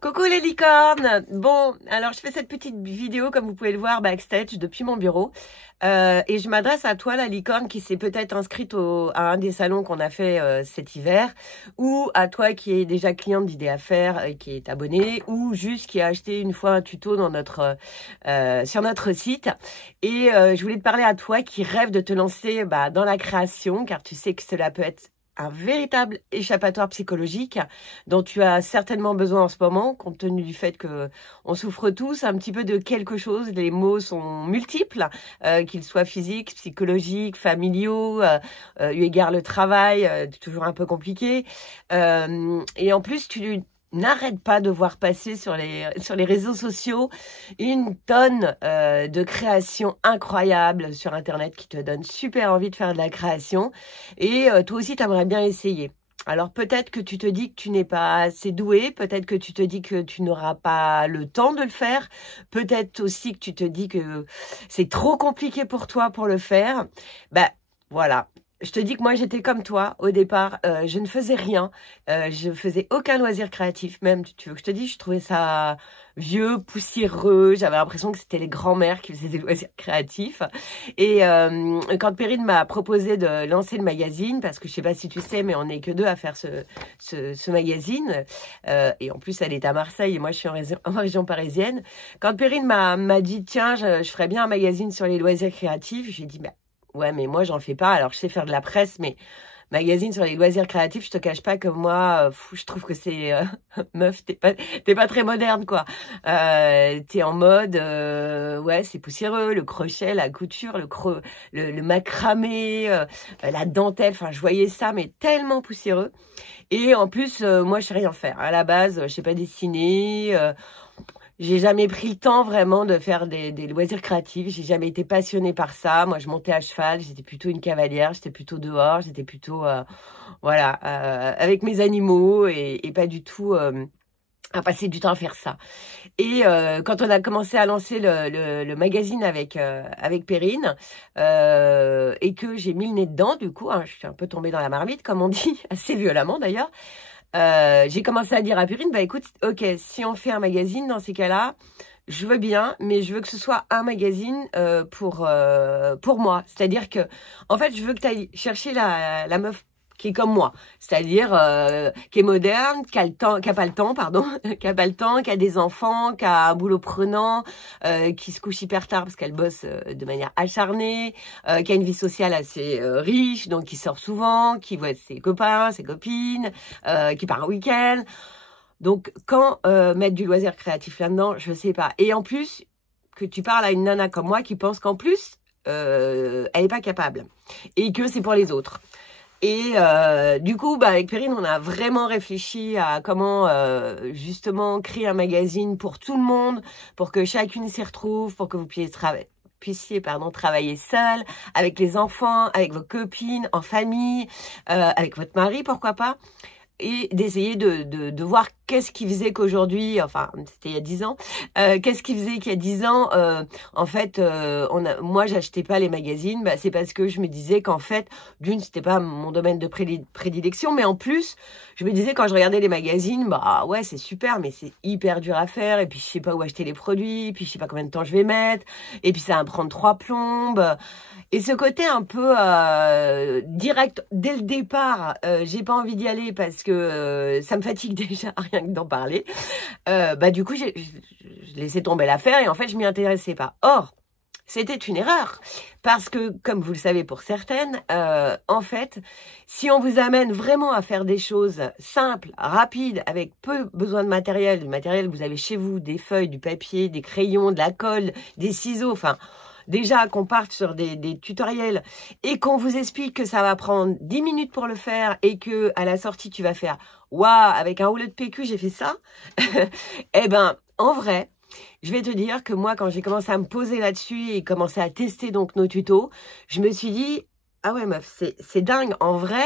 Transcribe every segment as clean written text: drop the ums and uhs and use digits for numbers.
Coucou les licornes. Bon, alors je fais cette petite vidéo comme vous pouvez le voir backstage depuis mon bureau et je m'adresse à toi la licorne qui s'est peut-être inscrite à un des salons qu'on a fait cet hiver, ou à toi qui est déjà cliente d'Idées à faire et qui est abonnée, ou juste qui a acheté une fois un tuto dans sur notre site. Et je voulais te parler à toi qui rêve de te lancer dans la création, car tu sais que cela peut être un véritable échappatoire psychologique dont tu as certainement besoin en ce moment, compte tenu du fait que on souffre tous un petit peu de quelque chose. Les maux sont multiples, qu'ils soient physiques, psychologiques, familiaux, eu égard le travail, toujours un peu compliqué. Et en plus, tu n'arrête pas de voir passer sur les réseaux sociaux une tonne de créations incroyables sur Internet qui te donnent super envie de faire de la création. Et toi aussi, tu aimerais bien essayer. Alors peut-être que tu te dis que tu n'es pas assez doué, peut-être que tu te dis que tu n'auras pas le temps de le faire, peut-être aussi que tu te dis que c'est trop compliqué pour toi pour le faire. Voilà. Je te dis que moi, j'étais comme toi au départ. Je ne faisais rien. Je faisais aucun loisir créatif. Même, tu veux que je te dise, je trouvais ça vieux, poussiéreux. J'avais l'impression que c'était les grands-mères qui faisaient des loisirs créatifs. Et quand Perrine m'a proposé de lancer le magazine, parce que je sais pas si tu sais, mais on n'est que deux à faire ce magazine. Et en plus, elle est à Marseille et moi, je suis en région parisienne. Quand Perrine m'a dit, tiens, je ferais bien un magazine sur les loisirs créatifs, j'ai dit, ouais, mais moi, j'en fais pas. Alors, je sais faire de la presse, mais magazine sur les loisirs créatifs, je te cache pas que moi, je trouve que c'est... meuf, t'es pas très moderne, quoi. T'es en mode... ouais, c'est poussiéreux. Le crochet, la couture, le macramé, la dentelle. Enfin, je voyais ça, mais tellement poussiéreux. Et en plus, moi, je sais rien faire. À la base, je sais pas dessiner... J'ai jamais pris le temps vraiment de faire des loisirs créatifs. J'ai jamais été passionnée par ça. Moi, je montais à cheval. J'étais plutôt une cavalière. J'étais plutôt dehors. J'étais plutôt, avec mes animaux et pas du tout à passer du temps à faire ça. Et quand on a commencé à lancer le magazine avec Perrine et que j'ai mis le nez dedans, du coup, je suis un peu tombée dans la marmite, comme on dit, assez violemment d'ailleurs. J'ai commencé à dire à Perrine, écoute, ok, si on fait un magazine, dans ces cas-là, je veux bien, mais je veux que ce soit un magazine pour moi. C'est-à-dire que, en fait, je veux que tu ailles chercher la meuf qui est comme moi, c'est-à-dire qui est moderne, qui a pas le temps, pardon, qui a pas le temps, qui a des enfants, qui a un boulot prenant, qui se couche hyper tard parce qu'elle bosse de manière acharnée, qui a une vie sociale assez riche, donc qui sort souvent, qui voit ses copains, ses copines, qui part en week-end. Donc quand mettre du loisir créatif là-dedans, je sais pas. Et en plus, que tu parles à une nana comme moi qui pense qu'en plus, elle est pas capable et que c'est pour les autres. Et du coup, avec Perrine, on a vraiment réfléchi à comment justement créer un magazine pour tout le monde, pour que chacune s'y retrouve, pour que vous puissiez travailler seul, avec les enfants, avec vos copines, en famille, avec votre mari, pourquoi pas, et d'essayer de voir qu'est-ce qui faisait qu'aujourd'hui, enfin, c'était il y a 10 ans, qu'est-ce qui faisait qu'il y a 10 ans, en fait, moi, j'achetais pas les magazines, c'est parce que je me disais qu'en fait, d'une, c'était pas mon domaine de prédilection, mais en plus, je me disais quand je regardais les magazines, ouais, c'est super, mais c'est hyper dur à faire, et puis je sais pas où acheter les produits, et puis je sais pas combien de temps je vais mettre, et puis ça va me prendre 3 plombes, et ce côté un peu direct, dès le départ, j'ai pas envie d'y aller parce que ça me fatigue déjà, rien que d'en parler. Du coup, je laissais tomber l'affaire et en fait, je m'y intéressais pas. Or, c'était une erreur parce que, comme vous le savez pour certaines, en fait, si on vous amène vraiment à faire des choses simples, rapides, avec peu besoin de matériel, du matériel que vous avez chez vous, des feuilles, du papier, des crayons, de la colle, des ciseaux, enfin... Déjà qu'on parte sur des tutoriels et qu'on vous explique que ça va prendre 10 minutes pour le faire et que à la sortie tu vas faire « Waouh, avec un rouleau de PQ, j'ai fait ça !» Eh ben, en vrai, je vais te dire que moi, quand j'ai commencé à me poser là-dessus et commencé à tester donc nos tutos, je me suis dit « Ah ouais meuf, c'est dingue, en vrai !»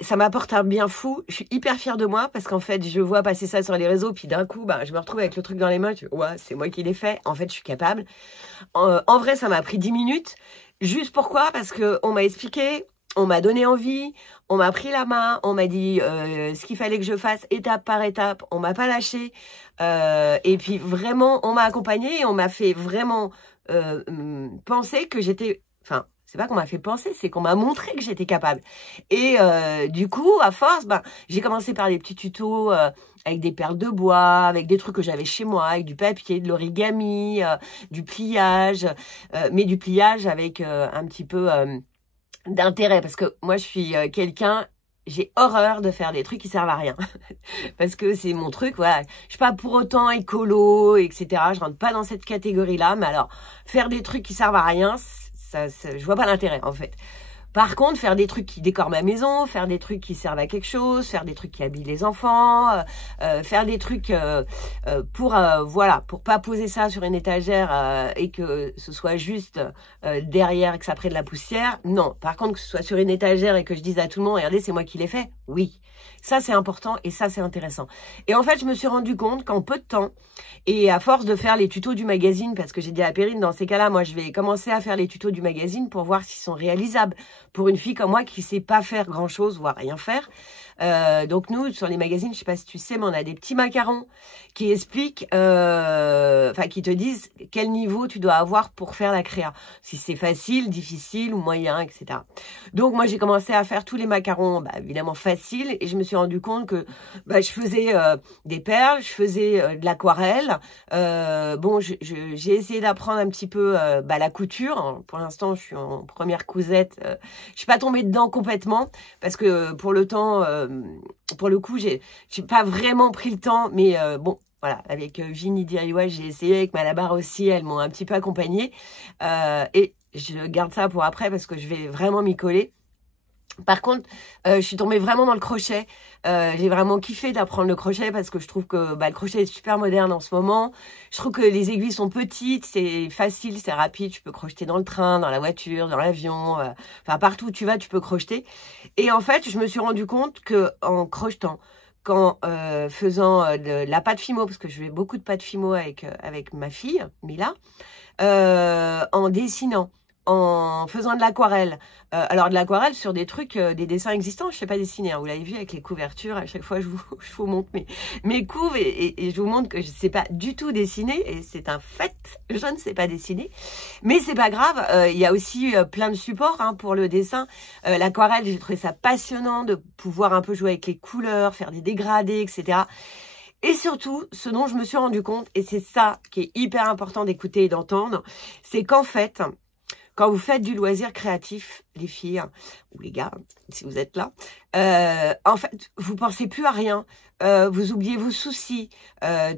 ça m'apporte un bien fou. Je suis hyper fière de moi parce qu'en fait, je vois passer ça sur les réseaux, puis d'un coup, je me retrouve avec le truc dans les mains. Ouais, c'est moi qui l'ai fait. En fait, je suis capable. En vrai, ça m'a pris 10 minutes. Juste pourquoi? Parce que on m'a expliqué, on m'a donné envie, on m'a pris la main, on m'a dit ce qu'il fallait que je fasse étape par étape, on m'a pas lâché. Et puis vraiment, on m'a accompagnée et on m'a fait vraiment penser que j'étais... Enfin, c'est pas qu'on m'a fait penser, c'est qu'on m'a montré que j'étais capable. Et du coup, à force, ben, j'ai commencé par des petits tutos avec des perles de bois, avec des trucs que j'avais chez moi, avec du papier, de l'origami, du pliage, mais du pliage avec un petit peu d'intérêt. Parce que moi, je suis quelqu'un... J'ai horreur de faire des trucs qui servent à rien. Parce que c'est mon truc, voilà. Je suis pas pour autant écolo, etc. Je rentre pas dans cette catégorie-là. Mais alors, faire des trucs qui servent à rien, je vois pas l'intérêt, en fait. Par contre, faire des trucs qui décorent ma maison, faire des trucs qui servent à quelque chose, faire des trucs qui habillent les enfants, faire des trucs voilà, pour pas poser ça sur une étagère et que ce soit juste derrière et que ça prenne de la poussière. Non. Par contre, que ce soit sur une étagère et que je dise à tout le monde, regardez, c'est moi qui l'ai fait. Oui. Ça, c'est important et ça, c'est intéressant. Et en fait, je me suis rendu compte qu'en peu de temps, et à force de faire les tutos du magazine, parce que j'ai dit à Perrine, dans ces cas-là, moi, je vais commencer à faire les tutos du magazine pour voir s'ils sont réalisables pour une fille comme moi qui sait pas faire grand-chose, voire rien faire. Donc nous, sur les magazines, je sais pas si tu sais, mais on a des petits macarons qui expliquent, enfin qui te disent quel niveau tu dois avoir pour faire la créa. Si c'est facile, difficile ou moyen, etc. Donc moi, j'ai commencé à faire tous les macarons, bah, évidemment faciles, et je me suis rendu compte que bah, je faisais des perles, je faisais de l'aquarelle. Bon, j'ai essayé d'apprendre un petit peu bah, la couture. Pour l'instant, je suis en première cousette. Je suis pas tombée dedans complètement parce que pour le temps, pour le coup, j'ai pas vraiment pris le temps, mais bon. Voilà, avec Vini DIY, j'ai essayé, avec Malabar aussi, elles m'ont un petit peu accompagnée. Et je garde ça pour après parce que je vais vraiment m'y coller. Par contre, je suis tombée vraiment dans le crochet. J'ai vraiment kiffé d'apprendre le crochet parce que je trouve que bah, le crochet est super moderne en ce moment. Je trouve que les aiguilles sont petites, c'est facile, c'est rapide. Tu peux crocheter dans le train, dans la voiture, dans l'avion. Enfin, partout où tu vas, tu peux crocheter. Et en fait, je me suis rendu compte que en crochetant, qu'en faisant de la pâte Fimo, parce que je fais beaucoup de pâte Fimo avec ma fille, Mila, en dessinant, en faisant de l'aquarelle. Alors de l'aquarelle sur des trucs, des dessins existants, je sais pas dessiner, hein, vous l'avez vu avec les couvertures, à chaque fois je vous montre mes couves et je vous montre que je sais pas du tout dessiner et c'est un fait, je ne sais pas dessiner. Mais c'est pas grave, il y a aussi plein de supports hein, pour le dessin. L'aquarelle, j'ai trouvé ça passionnant de pouvoir un peu jouer avec les couleurs, faire des dégradés, etc. Et surtout, ce dont je me suis rendu compte, et c'est ça qui est hyper important d'écouter et d'entendre, c'est qu'en fait, quand vous faites du loisir créatif, les filles ou les gars, si vous êtes là, en fait, vous pensez plus à rien, vous oubliez vos soucis,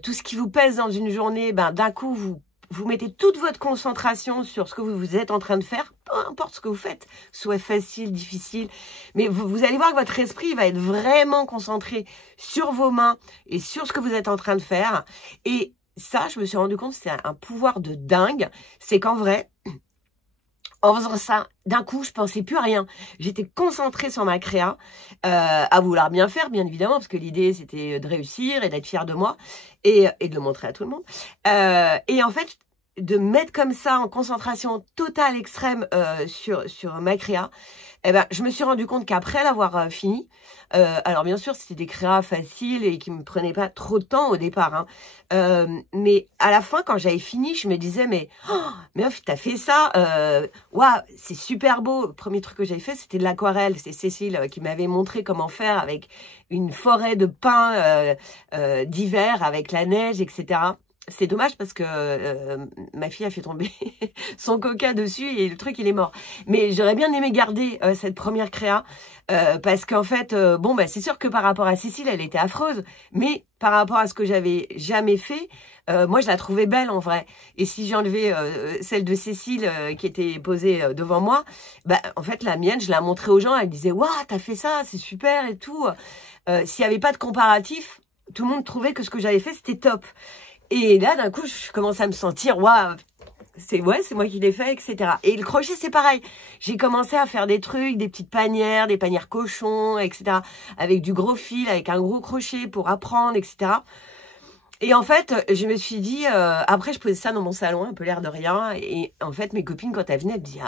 tout ce qui vous pèse dans une journée, ben d'un coup vous mettez toute votre concentration sur ce que vous êtes en train de faire, peu importe ce que vous faites, soit facile, difficile, mais vous allez voir que votre esprit va être vraiment concentré sur vos mains et sur ce que vous êtes en train de faire. Et ça, je me suis rendu compte, c'est un pouvoir de dingue, c'est qu'en vrai, en faisant ça, d'un coup, je pensais plus à rien. J'étais concentrée sur ma créa, à vouloir bien faire, bien évidemment, parce que l'idée, c'était de réussir et d'être fière de moi et de le montrer à tout le monde. Et en fait, de mettre comme ça en concentration totale, extrême sur ma créa, eh ben, je me suis rendu compte qu'après l'avoir fini, alors bien sûr, c'était des créas faciles et qui me prenaient pas trop de temps au départ, hein, mais à la fin, quand j'avais fini, je me disais, mais meuf, t'as fait ça, waouh, c'est super beau. Le premier truc que j'avais fait, c'était de l'aquarelle. C'est Cécile qui m'avait montré comment faire avec une forêt de pins d'hiver, avec la neige, etc. C'est dommage parce que ma fille a fait tomber son coca dessus et le truc il est mort. Mais j'aurais bien aimé garder cette première créa parce qu'en fait, bon bah c'est sûr que par rapport à Cécile, elle était affreuse, mais par rapport à ce que j'avais jamais fait, moi je la trouvais belle en vrai. Et si j'enlevais celle de Cécile qui était posée devant moi, bah en fait la mienne, je la montrais aux gens, elle disait waouh t'as fait ça, c'est super et tout. S'il y avait pas de comparatif, tout le monde trouvait que ce que j'avais fait c'était top. Et là, d'un coup, je commence à me sentir, waouh, c'est moi qui l'ai fait, etc. Et le crochet, c'est pareil. J'ai commencé à faire des trucs, des petites panières, des panières cochons, etc. Avec du gros fil, avec un gros crochet pour apprendre, etc. Et en fait, je me suis dit, après, je posais ça dans mon salon, un peu l'air de rien. Et en fait, mes copines, quand elles venaient, elles me disaient,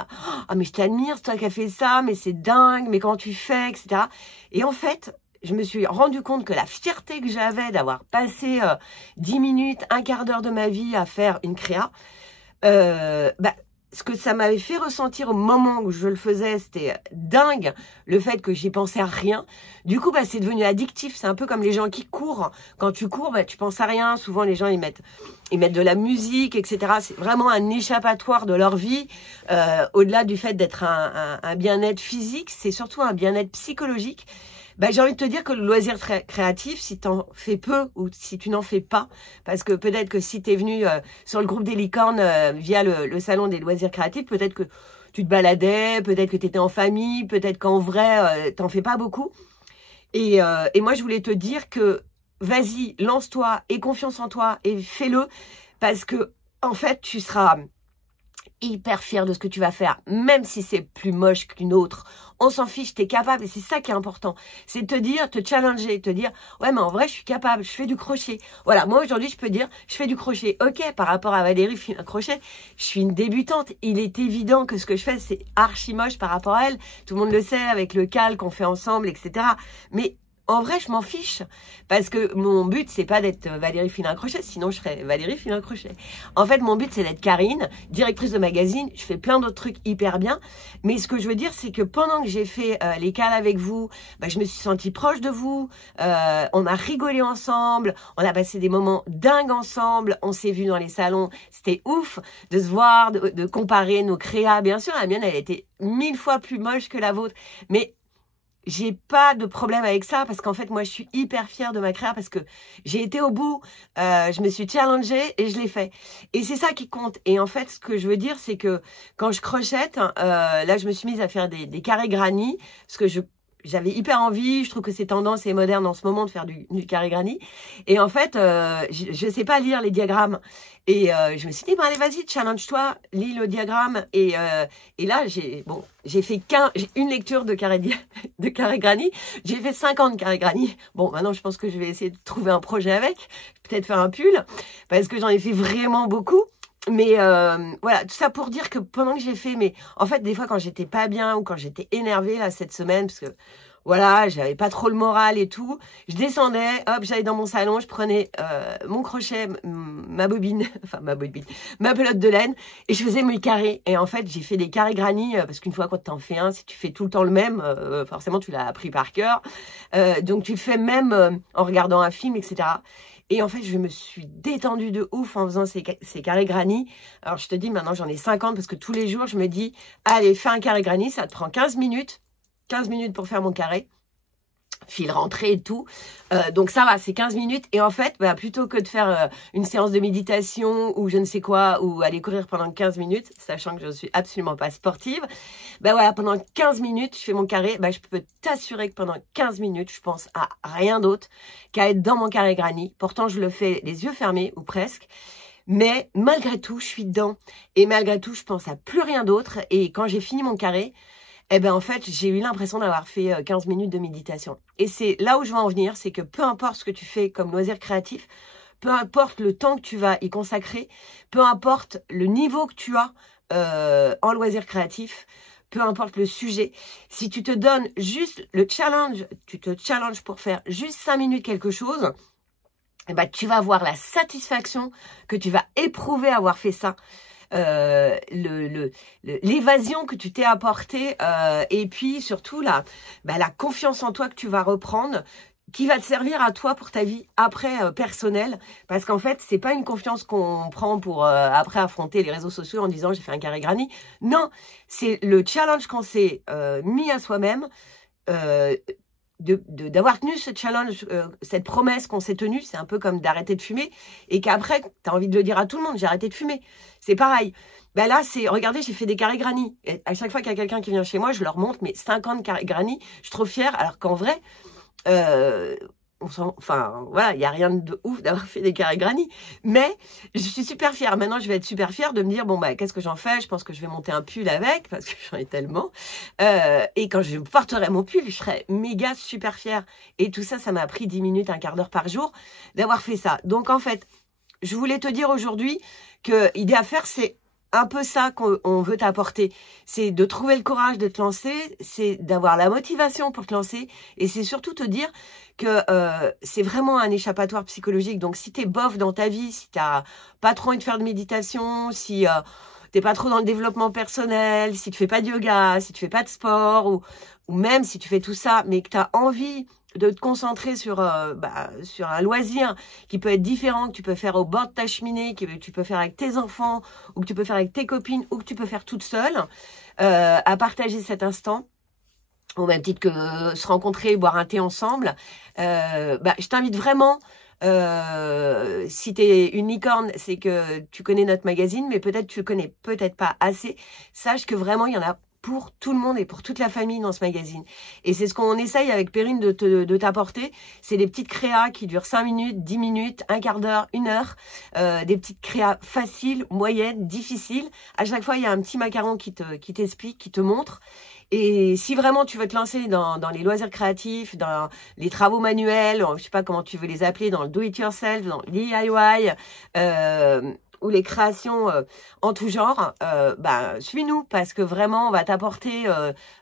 ah, mais je t'admire, c'est toi qui as fait ça, mais c'est dingue, mais comment tu fais, etc. Et en fait, je me suis rendu compte que la fierté que j'avais d'avoir passé 10 minutes, un quart d'heure de ma vie à faire une créa, ce que ça m'avait fait ressentir au moment où je le faisais, c'était dingue, le fait que j'y pensais à rien. Du coup, c'est devenu addictif. C'est un peu comme les gens qui courent. Quand tu cours, tu penses à rien. Souvent, les gens, ils mettent de la musique, etc. C'est vraiment un échappatoire de leur vie. Au-delà du fait d'être un bien-être physique, c'est surtout un bien-être psychologique. J'ai envie de te dire que le loisir créatif, si tu en fais peu ou si tu n'en fais pas, parce que peut-être que si tu es venu sur le groupe des licornes via le salon des loisirs créatifs, peut-être que tu te baladais, peut-être que tu étais en famille, peut-être qu'en vrai, t'en fais pas beaucoup. Et moi, je voulais te dire que vas-y, lance-toi, aie confiance en toi et fais-le, parce que en fait, tu seras hyper fier de ce que tu vas faire, même si c'est plus moche qu'une autre. On s'en fiche, t'es capable, et c'est ça qui est important. C'est te dire, te challenger, te dire, ouais, mais en vrai, je suis capable, je fais du crochet. Voilà, moi, aujourd'hui, je peux dire, je fais du crochet. Ok, par rapport à Valérie Filin Crochet, je suis une débutante. Il est évident que ce que je fais, c'est archi moche par rapport à elle. Tout le monde le sait, avec le cal qu'on fait ensemble, etc. Mais en vrai, je m'en fiche, parce que mon but, c'est pas d'être Valérie Filin Crochet, sinon je serais Valérie Filin Crochet. En fait, mon but, c'est d'être Karine, directrice de magazine. Je fais plein d'autres trucs hyper bien, mais ce que je veux dire, c'est que pendant que j'ai fait les cales avec vous, je me suis sentie proche de vous, on a rigolé ensemble, on a passé des moments dingues ensemble, on s'est vus dans les salons, c'était ouf de se voir, de comparer nos créas. Bien sûr, la mienne, elle était 1000 fois plus moche que la vôtre, mais j'ai pas de problème avec ça, parce qu'en fait, moi, je suis hyper fière de ma créa, parce que j'ai été au bout, je me suis challengée et je l'ai fait. Et c'est ça qui compte. Et en fait, ce que je veux dire, c'est que quand je crochette, là, je me suis mise à faire des carrés granny, parce que j'avais hyper envie, je trouve que c'est tendance et moderne en ce moment de faire du carré granny. Et en fait, je sais pas lire les diagrammes. Et je me suis dit, allez, vas-y, challenge-toi, lis le diagramme. Et là, j'ai fait une lecture de carré granny. J'ai fait 50 carrés granny. Bon, maintenant, je pense que je vais essayer de trouver un projet avec. Peut-être faire un pull, parce que j'en ai fait vraiment beaucoup. Mais voilà, tout ça pour dire que pendant que j'ai fait, mais en fait, des fois, quand j'étais pas bien ou quand j'étais énervée, là, cette semaine, parce que voilà, j'avais pas trop le moral et tout, je descendais, hop, j'allais dans mon salon, je prenais mon crochet, ma bobine, ma pelote de laine, et je faisais mes carrés. Et en fait, j'ai fait des carrés granny, parce qu'une fois, quand t'en fais un, si tu fais tout le temps le même, forcément, tu l'as appris par cœur. Donc, tu le fais même en regardant un film, etc. Et en fait, je me suis détendue de ouf en faisant ces carrés granny. Alors, je te dis, maintenant, j'en ai 50 parce que tous les jours, je me dis, allez, fais un carré granny, ça te prend 15 minutes. 15 minutes pour faire mon carré. Fil rentré et tout. Donc ça va, c'est 15 minutes. Et en fait, plutôt que de faire une séance de méditation ou je ne sais quoi, ou aller courir pendant 15 minutes, sachant que je ne suis absolument pas sportive, voilà, pendant 15 minutes, je fais mon carré. Je peux t'assurer que pendant 15 minutes, je pense à rien d'autre qu'à être dans mon carré granny. Pourtant, je le fais les yeux fermés, ou presque. Mais malgré tout, je suis dedans. Et malgré tout, je pense à plus rien d'autre. Et quand j'ai fini mon carré, en fait, j'ai eu l'impression d'avoir fait 15 minutes de méditation. Et c'est là où je veux en venir, c'est que peu importe ce que tu fais comme loisir créatif, peu importe le temps que tu vas y consacrer, peu importe le niveau que tu as en loisir créatif, peu importe le sujet, si tu te donnes juste le challenge, tu te challenges pour faire juste 5 minutes quelque chose, tu vas voir la satisfaction que tu vas éprouver à avoir fait ça. L'évasion que tu t'es apportée et puis surtout la confiance en toi que tu vas reprendre, qui va te servir à toi pour ta vie après personnelle, parce qu'en fait c'est pas une confiance qu'on prend pour après affronter les réseaux sociaux en disant j'ai fait un carré granny. Non, c'est le challenge qu'on s'est mis à soi-même, d'avoir tenu ce challenge, cette promesse qu'on s'est tenue. C'est un peu comme d'arrêter de fumer et qu'après tu as envie de le dire à tout le monde, j'ai arrêté de fumer. C'est pareil. Là, c'est, regardez, j'ai fait des carrés granny. Et à chaque fois qu'il y a quelqu'un qui vient chez moi, je leur montre mes 50 carrés granny. Je suis trop fière, alors qu'en vrai, enfin, voilà, il n'y a rien de ouf d'avoir fait des carrés granny. Mais je suis super fière. Maintenant, je vais être super fière de me dire, bon, bah, qu'est-ce que j'en fais? Je pense que je vais monter un pull avec, parce que j'en ai tellement. Et quand je porterai mon pull, je serai méga super fière. Et tout ça, ça m'a pris 10 minutes, un quart d'heure par jour d'avoir fait ça. Donc, en fait, je voulais te dire aujourd'hui que Idée à faire, c'est un peu ça qu'on veut t'apporter. C'est de trouver le courage de te lancer, c'est d'avoir la motivation pour te lancer, et c'est surtout te dire que c'est vraiment un échappatoire psychologique. Donc si t'es bof dans ta vie, si t'as pas trop envie de faire de méditation, si t'es pas trop dans le développement personnel, si tu fais pas de yoga, si tu fais pas de sport, ou même si tu fais tout ça, mais que t'as envie de te concentrer sur sur un loisir qui peut être différent, que tu peux faire au bord de ta cheminée, que tu peux faire avec tes enfants, ou que tu peux faire avec tes copines, ou que tu peux faire toute seule, à partager cet instant, au même titre que se rencontrer, boire un thé ensemble. Je t'invite vraiment, si t'es une licorne, c'est que tu connais notre magazine, mais peut-être tu le connais peut-être pas assez. Sache que vraiment, il y en a pour tout le monde et pour toute la famille dans ce magazine. Et c'est ce qu'on essaye avec Perrine de t'apporter. C'est des petites créas qui durent 5 minutes, 10 minutes, un quart d'heure, 1 heure. Des petites créas faciles, moyennes, difficiles. À chaque fois, il y a un petit macaron qui t'explique, qui te montre. Et si vraiment tu veux te lancer dans les loisirs créatifs, dans les travaux manuels, je sais pas comment tu veux les appeler, dans le do-it-yourself, dans le DIY, ou les créations en tout genre, suis-nous, parce que vraiment, on va t'apporter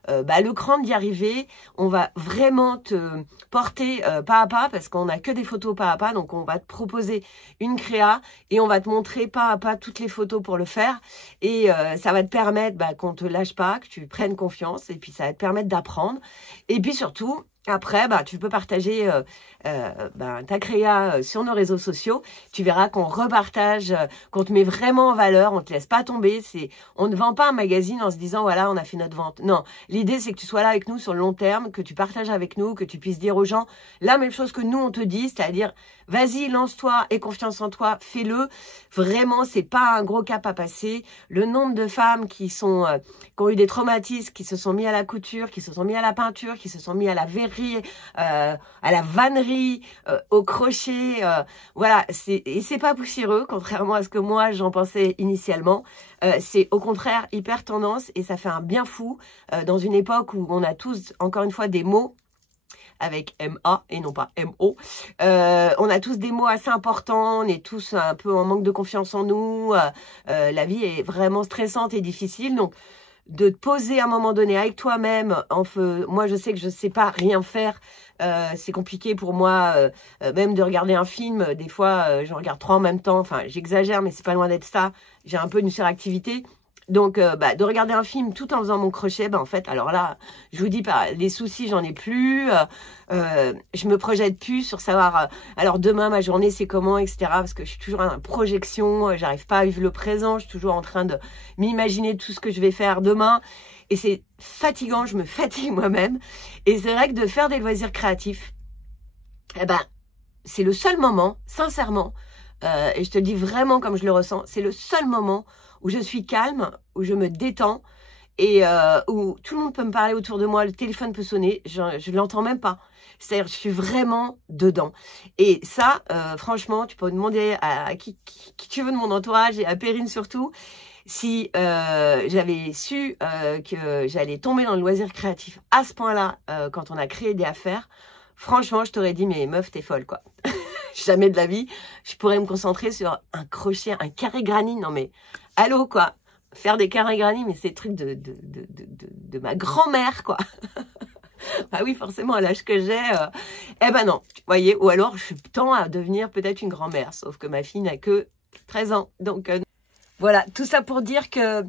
le cran d'y arriver. On va vraiment te porter pas à pas, parce qu'on n'a que des photos pas à pas. Donc, on va te proposer une créa et on va te montrer pas à pas toutes les photos pour le faire. Et ça va te permettre qu'on te lâche pas, que tu prennes confiance. Et puis, ça va te permettre d'apprendre. Et puis, surtout, après, tu peux partager ta créa sur nos réseaux sociaux. Tu verras qu'on repartage, qu'on te met vraiment en valeur, on te laisse pas tomber. On ne vend pas un magazine en se disant, voilà, on a fait notre vente. Non, l'idée, c'est que tu sois là avec nous sur le long terme, que tu partages avec nous, que tu puisses dire aux gens la même chose que nous, on te dit, c'est-à-dire, vas-y, lance-toi, aie confiance en toi, fais-le. Vraiment, c'est pas un gros cap à passer. Le nombre de femmes qui ont eu des traumatismes, qui se sont mis à la couture, qui se sont mis à la peinture, qui se sont mis à la verrerie, à la vannerie, au crochet, voilà, et c'est pas poussiéreux, contrairement à ce que moi j'en pensais initialement. C'est au contraire hyper tendance, et ça fait un bien fou dans une époque où on a tous, encore une fois, des mots avec M-A et non pas M-O. On a tous des mots assez importants, on est tous un peu en manque de confiance en nous, la vie est vraiment stressante et difficile, donc de te poser à un moment donné avec toi-même. Moi, je sais que je sais pas rien faire. C'est compliqué pour moi, même de regarder un film. Des fois, j'en regarde 3 en même temps. Enfin, j'exagère, mais c'est pas loin d'être ça. J'ai un peu une suractivité. Donc, de regarder un film tout en faisant mon crochet, en fait, alors là, je vous dis pas, les soucis, j'en ai plus. Je me projette plus sur savoir, alors demain, ma journée, c'est comment, etc. Parce que je suis toujours en projection, j'arrive pas à vivre le présent, je suis toujours en train de m'imaginer tout ce que je vais faire demain. Et c'est fatigant, je me fatigue moi-même. Et c'est vrai que de faire des loisirs créatifs, c'est le seul moment, sincèrement, et je te le dis vraiment comme je le ressens, c'est le seul moment où je suis calme, où je me détends, et où tout le monde peut me parler autour de moi, le téléphone peut sonner, je l'entends même pas. C'est-à-dire, je suis vraiment dedans. Et ça, franchement, tu peux demander à qui tu veux de mon entourage, et à Perrine surtout, si j'avais su que j'allais tomber dans le loisir créatif à ce point-là, quand on a créé Idée à faire, franchement, je t'aurais dit, mais meuf, t'es folle, quoi. Jamais de la vie, je pourrais me concentrer sur un crochet, un carré granny. Non mais, allô quoi, faire des carrés granny, mais c'est le truc de ma grand-mère quoi. Ah oui, forcément, à l'âge que j'ai, non, vous voyez, ou alors je tends à devenir peut-être une grand-mère, sauf que ma fille n'a que 13 ans. Donc voilà, tout ça pour dire que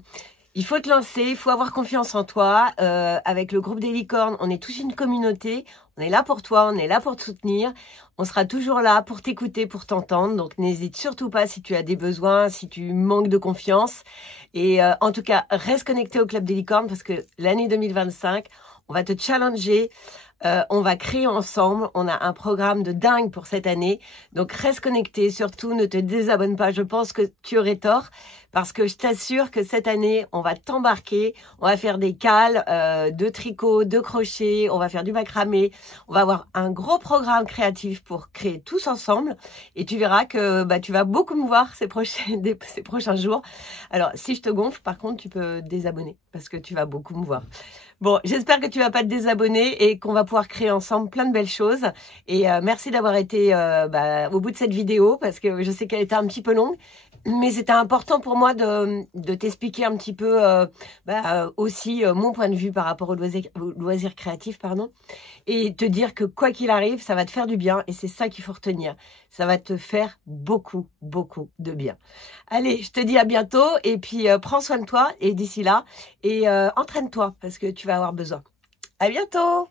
il faut te lancer, il faut avoir confiance en toi. Avec le groupe des licornes, on est tous une communauté. On est là pour toi, on est là pour te soutenir. On sera toujours là pour t'écouter, pour t'entendre. Donc, n'hésite surtout pas si tu as des besoins, si tu manques de confiance. Et en tout cas, reste connecté au Club des licornes parce que l'année 2025, on va te challenger On va créer ensemble. On a un programme de dingue pour cette année. Donc reste connecté. Surtout, ne te désabonne pas. Je pense que tu aurais tort parce que je t'assure que cette année, on va t'embarquer. On va faire des cales, de tricot, de crochet. On va faire du macramé. On va avoir un gros programme créatif pour créer tous ensemble. Et tu verras que tu vas beaucoup me voir ces prochains jours. Alors, si je te gonfle, par contre, tu peux te désabonner parce que tu vas beaucoup me voir. Bon, j'espère que tu vas pas te désabonner et qu'on va pouvoir créer ensemble plein de belles choses. Et merci d'avoir été au bout de cette vidéo parce que je sais qu'elle était un petit peu longue. Mais c'était important pour moi de t'expliquer un petit peu aussi mon point de vue par rapport au loisir créatif, pardon, et te dire que quoi qu'il arrive, ça va te faire du bien et c'est ça qu'il faut retenir. Ça va te faire beaucoup, beaucoup de bien. Allez, je te dis à bientôt et puis prends soin de toi et d'ici là, et entraîne-toi parce que tu vas avoir besoin. À bientôt!